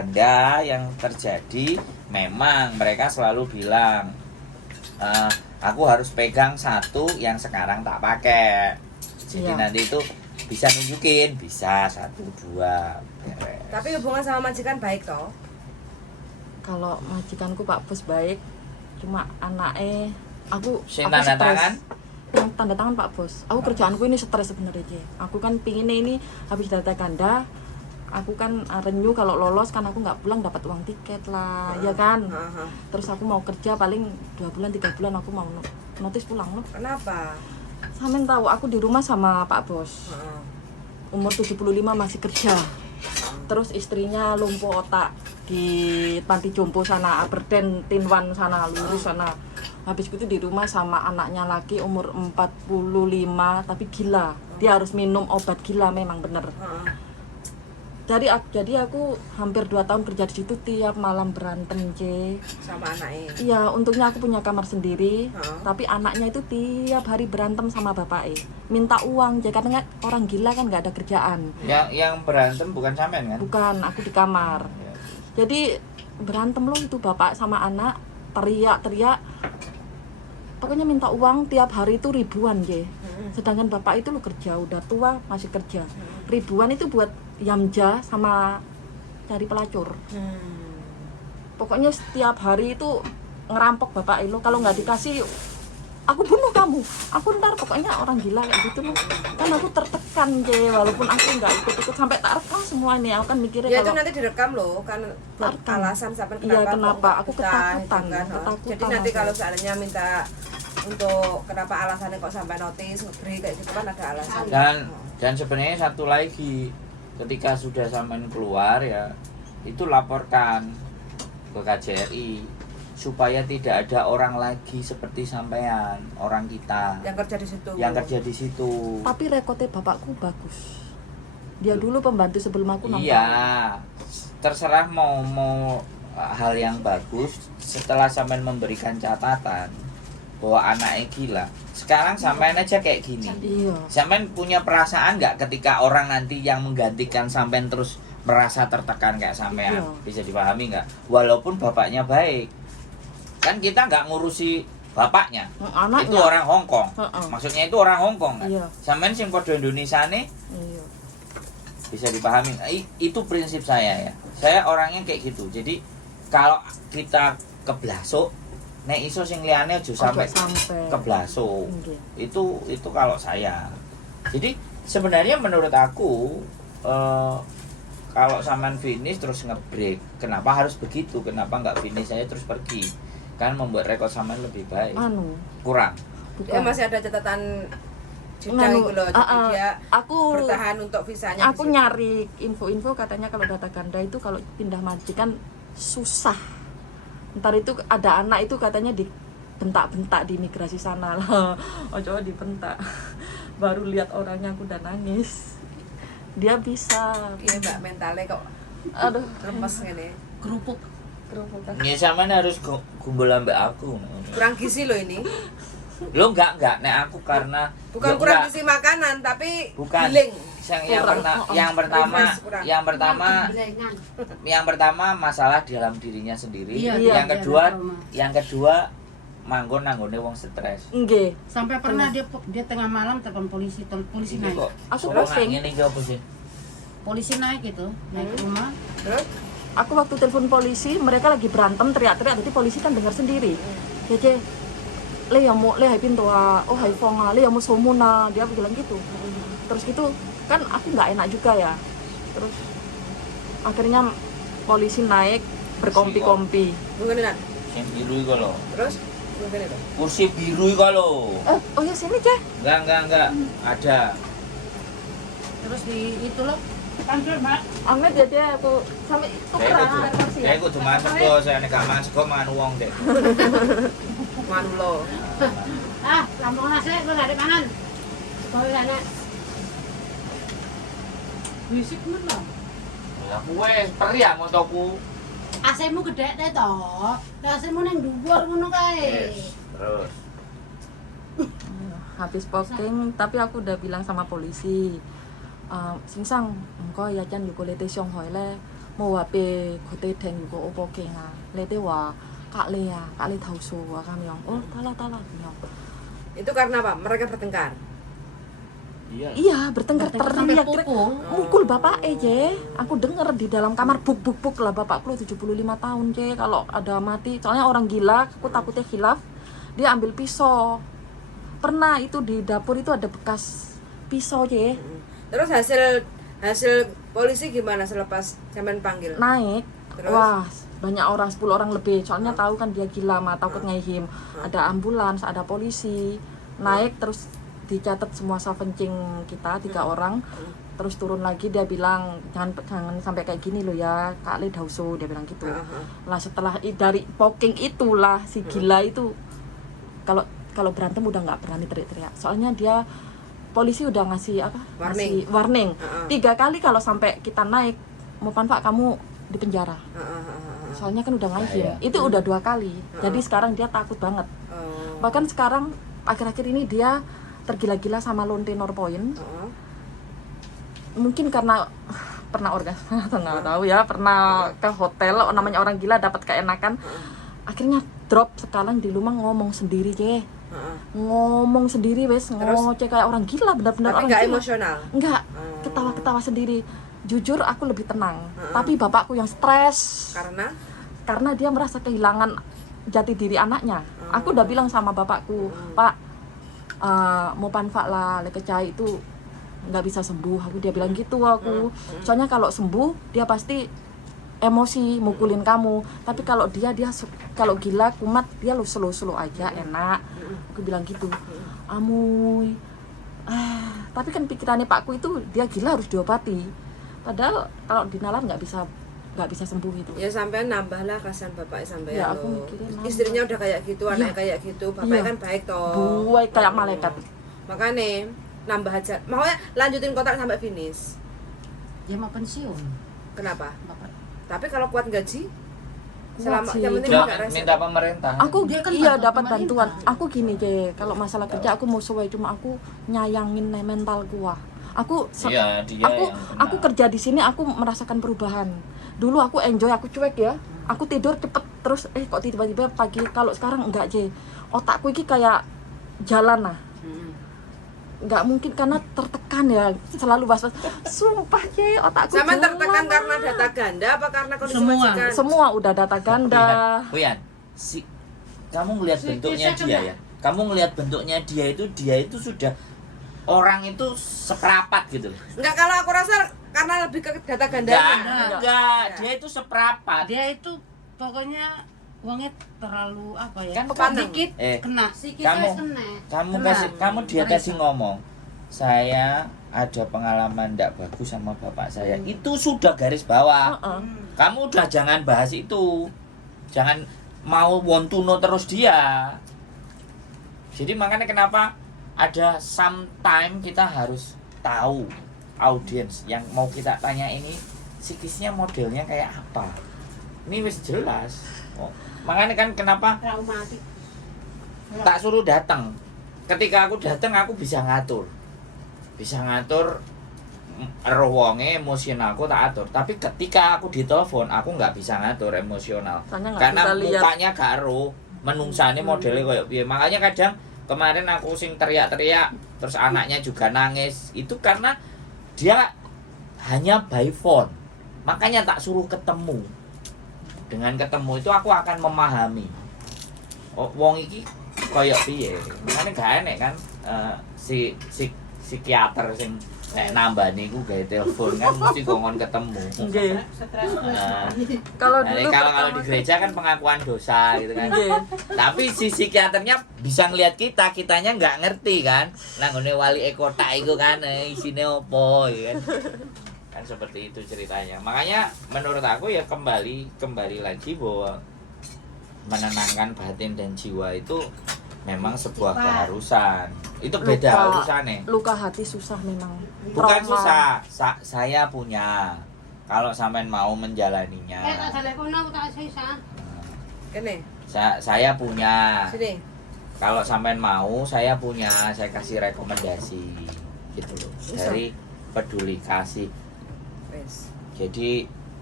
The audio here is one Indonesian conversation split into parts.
ganda yang terjadi memang mereka selalu bilang aku harus pegang satu yang sekarang tak pakai. Jadi nanti itu bisa nunjukin, bisa 1, 2. Tapi hubungan sama majikan baik toh? Kalau majikanku Pak Bos baik, cuma anaknya aku tanda stres. tangan? Yang tanda tangan Pak Bos. Aku kerjaanku ini stres sebenarnya. Aku kan pinginnya ini habis data ganda, aku kan renew kalau lolos kan aku nggak pulang dapat uang tiket lah, ya kan. Terus aku mau kerja paling 2 bulan 3 bulan aku mau notis pulang loh. Kenapa? Samen tahu aku di rumah sama Pak Bos. Umur 75 masih kerja. Terus istrinya lumpuh otak di panti jompo sana, Aberdeen, Tinwan sana, lurus sana. Habis itu di rumah sama anaknya lagi umur 45 tapi gila. Dia harus minum obat gila memang bener. Jadi aku hampir 2 tahun kerja di situ, tiap malam berantem sama anaknya. Iya, untungnya aku punya kamar sendiri, tapi anaknya itu tiap hari berantem sama bapaknya, minta uang. Jadi karena orang gila kan nggak ada kerjaan. Yang berantem bukan sampean kan? Bukan, aku di kamar. Jadi berantem loh itu bapak sama anak, teriak-teriak. Pokoknya minta uang tiap hari itu ribuan Sedangkan bapak itu lo kerja, udah tua masih kerja. Ribuan itu buat yamja sama cari pelacur. Pokoknya setiap hari itu ngerampok bapak lo. Kalau nggak dikasih, aku bunuh kamu. Aku ntar pokoknya orang gila kayak gitu loh. Kan aku tertekan walaupun aku nggak ikut-ikut sampai tak rekam semua ini. Aku kan mikirnya ya kalau itu nanti direkam loh kan alasan sampai iya, kenapa kenapa aku betah, ketakutan, gitu kan. ketakutan Jadi nanti aku. kalau seandainya minta untuk kenapa alasannya kok sampai notis ngeberi kayak gitu kan ada alasan. Dan sebenarnya satu lagi, ketika sudah sampean keluar ya, itu laporkan ke KJRI supaya tidak ada orang lagi seperti sampean, orang kita yang kerja di situ. Tapi rekodnya bapakku bagus. Dia dulu pembantu sebelum aku nonton. Iya, terserah mau hal yang bagus setelah sampean memberikan catatan bahwa anaknya gila. Sekarang sampean aja kayak gini. Iya. Sampean punya perasaan nggak ketika orang nanti yang menggantikan sampean terus merasa tertekan kayak sampean? Iya. Bisa dipahami nggak? Walaupun bapaknya baik, kan kita nggak ngurusi bapaknya. Anaknya. Itu orang Hong Kong. Maksudnya itu orang Hong Kong kan? Iya. Sampean sing podo Indonesia nih. Iya. Bisa dipahami. Itu prinsip saya ya. Saya orangnya kayak gitu. Jadi kalau kita keblasuk, nek iso sing liyane aja sampai keblasuk. Itu kalau saya. Jadi sebenarnya menurut aku kalau sampean finish terus ngebreak, kenapa harus begitu? Kenapa nggak finish saya terus pergi? Kan membuat rekor sampean lebih baik. Kurang. Ya masih ada catatan jeda itu loh. Jadi dia aku bertahan untuk visanya. Aku nyari info-info katanya kalau data ganda itu kalau pindah majikan susah. Ntar itu ada anak itu katanya dibentak-bentak di imigrasi sana lah. Oh coba dibentak. Baru lihat orangnya aku udah nangis. Dia bisa. Iya mbak mentalnya kok. Aduh, lemes gini. Kerupuk. Ya sampean harus kumpul ambek aku. Kurang gizi loh ini. Lo enggak nek aku karena bukan kurang gizi makanan tapi bukan giling. Yang pertama masalah di dalam dirinya sendiri. Iya, yang kedua manggon nanggone wong stres. Nggih. Sampai pernah dia tengah malam telepon polisi naik. Aku posting. Ngene iki opo sih? Polisi naik gitu, naik ke rumah. Terus Aku waktu telepon polisi, mereka lagi berantem teriak-teriak, jadi polisi kan dengar sendiri. Ya le ya mau le hai pintu oh hai fonga le ya mau somuna, dia bilang gitu. Terus gitu kan aku nggak enak juga ya. Terus akhirnya polisi naik berkompi-kompi. Mungkin Yang biru iku lho. Terus mungkin itu. Kursi biru iku lho. Oh ya sini Ceh. Enggak. Ada. Terus di itu loh panggil mbak. Ahmed jadi aku sampai tukeran kursi. Saya kudu masuk kok, saya nek gak masuk kok mangan wong deh. Manu lo. Lampung nasi gue gak ada pangan. Kau sana. Bisik men lah. Lah kuwe periak motoku. AC-mu gede teh toh. AC-mu nang dhuwur ngono kae. Terus Habis posting, tapi aku udah bilang sama polisi. Singsang, engkau ya kan yukulete Shanghai le, mau HP gote den kok opo ke nga lete wa kak le tauso wa kami yang oh tala Itu karena apa? Mereka bertengkar. iya bertengkar teriak mukul bapak je aku denger di dalam kamar buk lah bapakku 75 tahun je kalau ada mati soalnya orang gila aku takutnya khilaf dia ambil pisau pernah itu di dapur itu ada bekas pisau je Terus hasil polisi gimana selepas sampean panggil? naik Terus? wah banyak orang 10 orang lebih soalnya tahu kan dia gila mah takut ngehim ada ambulans ada polisi naik terus dicatat semua savencing kita 3 orang terus turun lagi dia bilang jangan sampai kayak gini loh ya Kak Le Dauso dia bilang gitu lah setelah dari poking itulah si gila itu kalau berantem udah nggak berani teriak-teriak soalnya dia polisi udah ngasih apa warning 3 kali kalau sampai kita naik mau Pak kamu di penjara soalnya kan udah ngajim itu udah 2 kali jadi sekarang dia takut banget bahkan sekarang akhir-akhir ini dia tergila-gila sama lonte Norpoint mungkin karena pernah orgasme atau nggak tahu ya pernah ke hotel namanya orang gila dapat keenakan akhirnya drop sekarang di rumah ngomong sendiri ngomong sendiri wes ngoceh kayak orang gila benar-benar orang nggak gila. Emosional Nggak ketawa-ketawa sendiri jujur aku lebih tenang tapi bapakku yang stres karena dia merasa kehilangan jati diri anaknya aku udah bilang sama bapakku Pak mau panfak lah lekecai itu nggak bisa sembuh dia bilang gitu aku soalnya kalau sembuh dia pasti emosi mukulin kamu tapi kalau dia kalau gila kumat dia lo slow aja enak aku bilang gitu amuy tapi kan pikirannya pakku itu dia gila harus diobati padahal kalau dinalar nggak bisa sembuh itu ya sampai nambah lah kasihan bapaknya sampai ya aku mikirin istrinya udah kayak gitu anaknya kayak gitu bapaknya kan baik toh baik kayak malaikat makanya nambah aja makanya lanjutin kontrak sampai finish Dia mau pensiun. kenapa Bapak. tapi kalau kuat gaji selama sih. yang penting Dia nggak rese minta pemerintah. aku Dia kan iya bantuan dapat pemerintah. bantuan aku gini deh kalau masalah kerja aku mau sesuai cuma aku nyayangin mentalku aku Iya, dia aku yang kena. aku kerja di sini aku merasakan perubahan dulu aku enjoy aku cuek ya aku tidur cepet terus kok tiba-tiba pagi kalau sekarang enggak otakku ini kayak jalan nggak mungkin karena tertekan ya selalu was-was sumpah otakku sama jalan. tertekan karena data ganda apa karena kondisi Semua. majikan semua udah data ganda Wian, kamu ngelihat bentuknya dia ya. Kamu ngelihat bentuknya dia itu sudah orang itu seperapat gitu. enggak kalau aku rasa karena lebih ke data ganda Enggak, dia itu seperapat. Dia itu pokoknya uangnya terlalu apa ya? Kan Kepandang. Dikit kena. kamu dia kasih ngomong. Saya ada pengalaman tidak bagus sama bapak saya. Itu sudah garis bawah. Kamu udah jangan bahas itu. Jangan mau want to know terus dia. Jadi makanya kenapa ada sometime kita harus tahu audiens yang mau kita tanya ini psikisnya modelnya kayak apa. Ini wis jelas. Makanya kan kenapa Traumatik. tak suruh datang. Ketika aku datang aku bisa ngatur roh wonge emosionalku tak atur. Tapi ketika aku ditelepon aku nggak bisa ngatur emosional. Soalnya nggak Karena bisa lihat. mukanya gak ero, menungsane modelnya kayak piye. Makanya kadang kemarin aku sing teriak-teriak terus anaknya juga nangis. Itu karena dia hanya by phone. Makanya tak suruh ketemu. Dengan ketemu itu aku akan memahami. Wong iki koyo piye. Makanya gak enek kan si psikiater sing nambah niku gawe telepon kan mesti kongkon ketemu. Nggih. Nah, Kalau nah, dulu kalau di gereja kan pengakuan dosa gitu kan. Tapi si psikiaternya bisa ngelihat kitanya nggak ngerti kan. Nah, ngene wali kota iku kan isine opo ya kan. Kan seperti itu ceritanya. Makanya menurut aku ya kembali lagi bahwa menenangkan batin dan jiwa itu memang sebuah keharusan. Itu beda urusannya. luka hati susah memang. Bukan Trauma. susah. Saya punya. Kalau sampean mau menjalaninya. Tak telepon aku tak sisa. kene Saya punya. sini Kalau sampean mau, saya punya. Saya kasih rekomendasi gitu loh. Dari Peduli Kasih. wes Jadi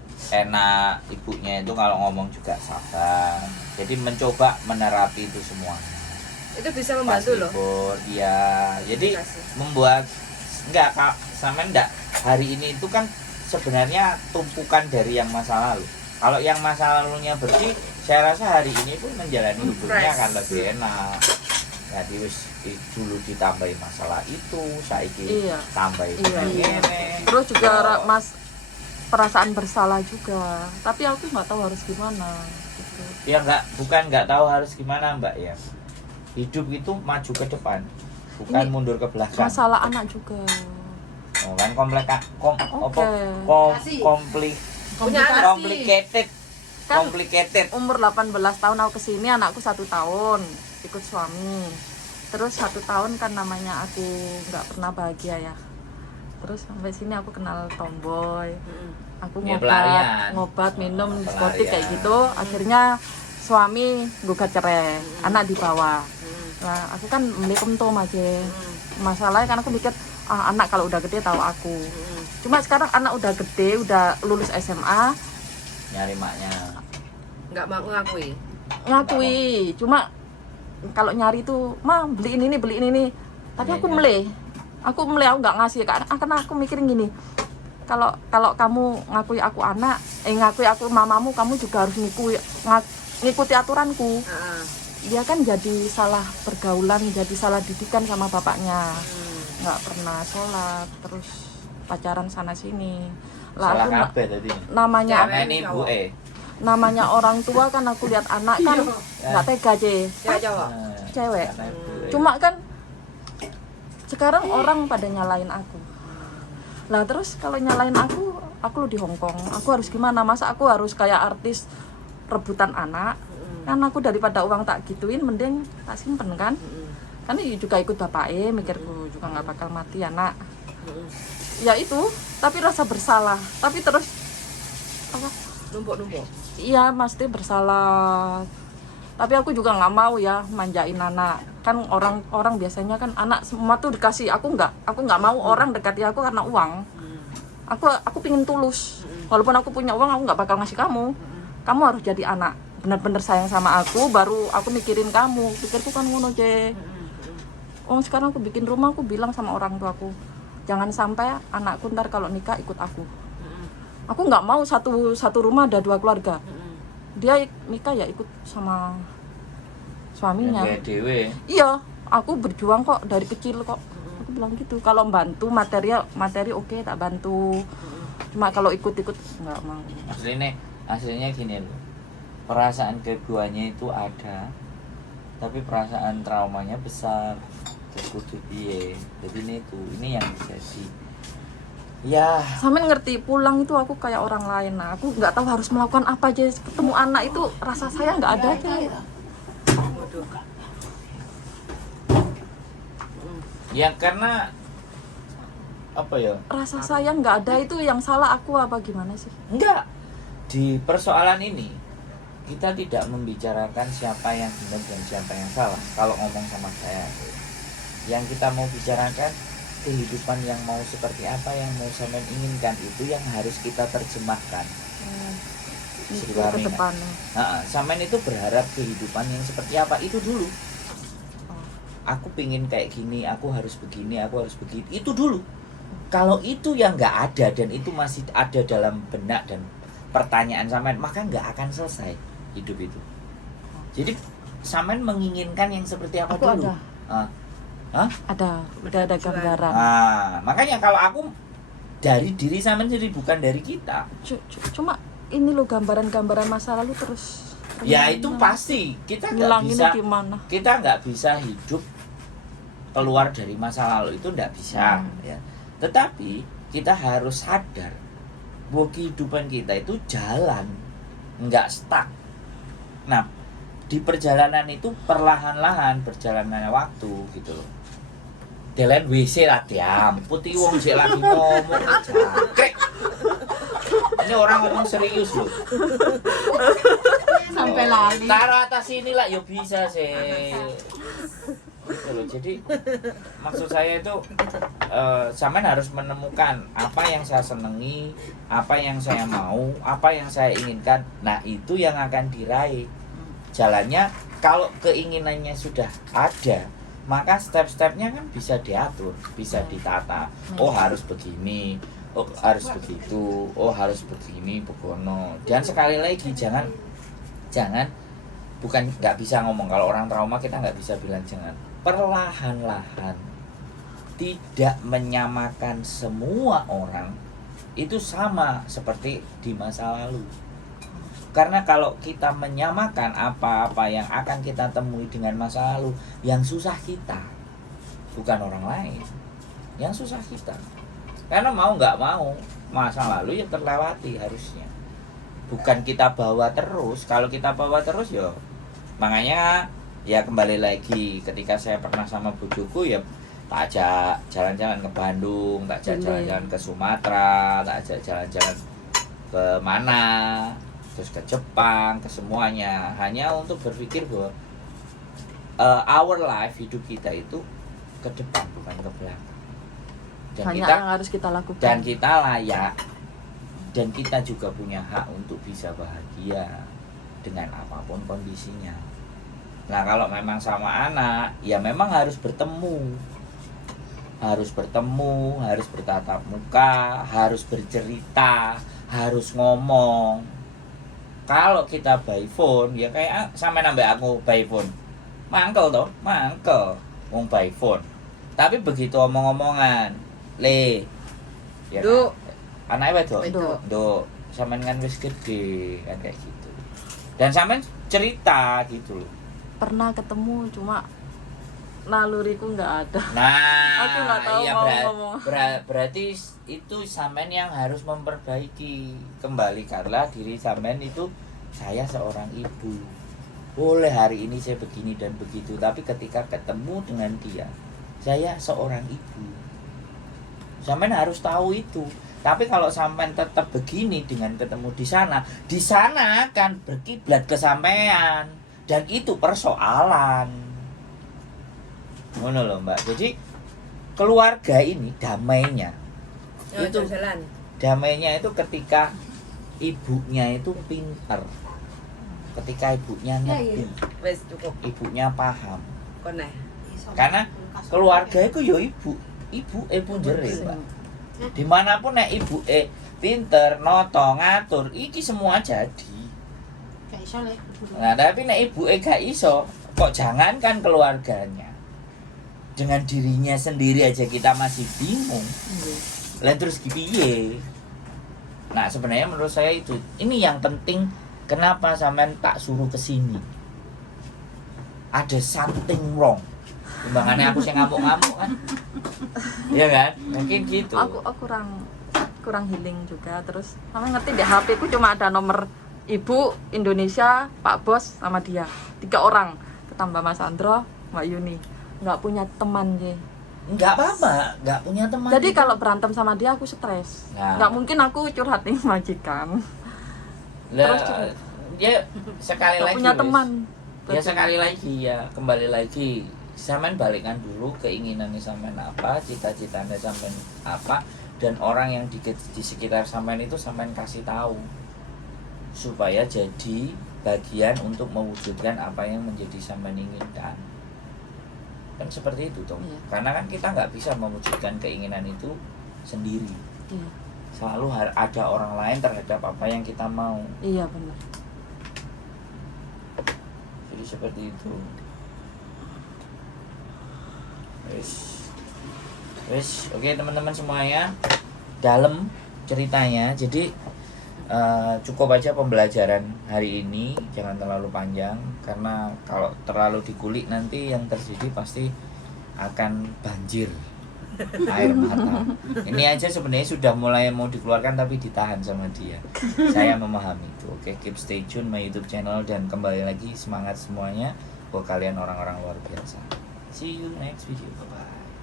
enak, ibunya itu kalau ngomong juga sabar. Jadi mencoba menerapi itu semuanya. Itu bisa membantu loh. Dia jadi membuat enggak Kak, sama enggak hari ini itu kan sebenarnya tumpukan dari yang masa lalu. Kalau yang masa lalunya bersih, saya rasa hari ini pun menjalani hidupnya akan lebih enak. Jadi dulu ditambahi masalah itu, saiki tambahi ini. Terus juga Mas perasaan bersalah juga. Tapi aku nggak tahu harus gimana. Gitu. Ya bukan nggak tahu harus gimana Mbak ya. Hidup itu maju ke depan, bukan ini mundur ke belakang. Masalah anak juga. Oh, kan complicated. Umur 18 tahun aku kesini, anakku 1 tahun ikut suami. Terus 1 tahun kan namanya aku nggak pernah bahagia ya. Terus sampai sini aku kenal tomboy. Aku ngobat minum diskotik kayak gitu. Akhirnya suami gugat cerai, anak dibawa. Nah, aku kan melikum tom aja. Masalahnya kan aku mikir anak kalau udah gede tahu aku. Cuma sekarang anak udah gede, udah lulus SMA, nyari maknya. Nggak mau ngakui. Cuma kalau nyari tuh, "Ma, beliin ini." Tapi aku meleh. Aku nggak ngasih karena aku mikirin gini. Kalau kamu ngakui aku anak, ngakui aku mamamu, kamu juga harus ngikuti aturanku. Dia kan jadi salah pergaulan, jadi salah didikan sama bapaknya. Nggak pernah sholat, terus pacaran sana sini. Salah kabeh tadi. Namanya orang tua kan, aku lihat anak kan nggak tega cewek. Cuma kan sekarang orang pada nyalain aku. Lah terus kalau nyalain aku di Hongkong, aku harus gimana? Masa aku harus kayak artis rebutan anak? Kan aku daripada uang tak gituin, mending tak simpen kan? Kan juga ikut bapaknya, mikirku juga nggak bakal mati anak. Ya itu, tapi rasa bersalah. Tapi terus apa? Numpuk. Iya, mesti bersalah. Tapi aku juga nggak mau ya manjain anak. Kan orang biasanya kan anak semua tuh dikasih. Aku nggak mau orang dekati aku karena uang. Aku pingin tulus. Walaupun aku punya uang, aku nggak bakal ngasih kamu. Kamu harus jadi anak, benar-benar sayang sama aku, baru aku mikirin kamu. Pikirku kan ngono je. Sekarang aku bikin rumah, aku bilang sama orang tuaku, jangan sampai anakku ntar kalau nikah ikut aku. Aku nggak mau satu rumah ada 2 keluarga. Dia nikah ya ikut sama suaminya. Iya, aku berjuang kok dari kecil kok. Aku bilang gitu. Kalau bantu materi oke, tak bantu. Cuma kalau ikut-ikut nggak mau. Aslinya gini loh. Perasaan keduanya itu ada, tapi perasaan traumanya besar. Jadi ini yang terjadi. Ya. Sampai ngerti pulang itu aku kayak orang lain. Nah, aku nggak tahu harus melakukan apa aja. Ketemu anak itu rasa saya nggak ada aja. Ya karena apa ya? Rasa sayang nggak ada, itu yang salah aku apa gimana sih? Enggak. Di persoalan ini kita tidak membicarakan siapa yang benar dan siapa yang salah. Kalau ngomong sama saya, yang kita mau bicarakan kehidupan yang mau seperti apa, yang mau sampean inginkan, itu yang harus kita terjemahkan. Itu ke depannya. Sampean itu berharap kehidupan yang seperti apa, itu dulu. Aku pingin kayak gini, aku harus begini, aku harus begitu, itu dulu. Kalau itu yang nggak ada dan itu masih ada dalam benak dan pertanyaan sampean, maka nggak akan selesai hidup itu. Jadi sampean menginginkan yang seperti apa aku dulu? Udah ada gambaran. Makanya kalau aku dari diri sampean sendiri, bukan dari kita. Cuma ini loh gambaran-gambaran masa lalu terus. Ya itu pasti kita nggak bisa hidup keluar dari masa lalu, itu nggak bisa. Ya. Tetapi kita harus sadar bahwa kehidupan kita itu jalan, nggak stuck. Nah, di perjalanan itu perlahan-lahan berjalannya waktu gitu loh. Delen WC lah putih wong sik lagi ngomong jangkrik. Ini orang ngomong serius loh. Sampai lali. Taruh atas sini lah, yo bisa sih. Gitu loh. Jadi maksud saya itu sampean harus menemukan apa yang saya senangi, apa yang saya mau, apa yang saya inginkan. Nah itu yang akan diraih. Jalannya kalau keinginannya sudah ada, maka step-stepnya kan bisa diatur, bisa ditata. Oh harus begini, oh harus begitu, oh harus begini, begono. Dan sekali lagi jangan bukan nggak bisa ngomong, kalau orang trauma kita nggak bisa bilang jangan, perlahan-lahan, tidak menyamakan semua orang itu sama seperti di masa lalu. Karena kalau kita menyamakan apa-apa yang akan kita temui dengan masa lalu, yang susah kita, bukan orang lain, yang susah kita. Karena mau nggak mau masa lalu yang terlewati harusnya, bukan kita bawa terus. Kalau kita bawa terus ya, makanya ya kembali lagi ketika saya pernah sama bojoku ya tak ajak jalan-jalan ke Bandung, tak ajak jalan-jalan ke Sumatera, tak ajak jalan-jalan ke mana, terus ke Jepang, ke semuanya, hanya untuk berpikir bahwa our life, hidup kita itu ke depan bukan ke belakang. Dan banyak kita, yang harus kita lakukan. Dan kita layak, dan kita juga punya hak untuk bisa bahagia dengan apapun kondisinya. Nah kalau memang sama anak, ya memang harus bertemu, harus bertatap muka, harus bercerita, harus ngomong. Kalau kita by phone, ya kayak sampe nambah aku by phone, mangkel toh, wong by phone. Tapi begitu omong-omongan, ya Duk. anaknya wedok, Duk. sampean kan wis gede kan kayak gitu. Dan sampean cerita gitu loh. Pernah ketemu cuma naluriku nggak ada. Nah, Aku nggak tahu iya, mau ngomong. berarti itu sampean yang harus memperbaiki kembali, karena diri sampean itu, saya seorang ibu. Boleh hari ini saya begini dan begitu, tapi ketika ketemu dengan dia, saya seorang ibu. Sampean harus tahu itu. Tapi kalau sampean tetap begini dengan ketemu di sana akan berkiblat ke sampean. Dan itu persoalan. Ngono loh Mbak. Jadi keluarga ini damainya itu jalan. Damainya itu ketika ibunya itu pintar. Ketika ibunya ngerti. Wes cukup. Ibunya paham. Koneh. Karena keluarga itu ya ibu jere, Mbak. Dimanapun nek ibu pinter, noto, ngatur, iki semua jadi. Gak iso lek. Nah, tapi nek ibu gak iso, kok jangankan keluarganya. Dengan dirinya sendiri aja kita masih bingung. Lah terus piye? Nah, sebenarnya menurut saya itu ini yang penting, kenapa sampean tak suruh ke sini. Ada something wrong. Timbangannya aku sing ngamuk-ngamuk kan. Iya kan? Mungkin gitu. Aku kurang healing juga. Terus sama ngerti di HP ku cuma ada nomor ibu Indonesia, Pak Bos sama dia. 3 orang. Ketambah Mas Andro, Mbak Yuni. Nggak punya teman je. Enggak apa-apa, enggak punya teman. Jadi kalau berantem sama dia aku stres. Nah. Nggak mungkin aku curhatin majikan. Terus ya sekali nggak lagi punya teman. Ya sekali lagi ya, kembali lagi. Sampean balikkan dulu keinginannya sampean apa, cita-citanya sampean apa, dan orang yang di sekitar sampean itu sampean kasih tahu. Supaya jadi bagian untuk mewujudkan apa yang menjadi sampean inginkan. Kan seperti itu toh. Iya. Karena kan kita nggak bisa mewujudkan keinginan itu sendiri. Iya. Selalu ada orang lain terhadap apa yang kita mau. Iya benar. Jadi seperti itu. Wes, oke teman-teman semuanya, dalam ceritanya. Jadi cukup aja pembelajaran hari ini, jangan terlalu panjang, karena kalau terlalu dikulik nanti yang terjadi pasti akan banjir air mata. Ini aja sebenarnya sudah mulai mau dikeluarkan tapi ditahan sama dia. Saya memahami itu. Oke, keep stay tune my YouTube channel, dan kembali lagi semangat semuanya buat kalian orang-orang luar biasa. See you next video. Bye bye.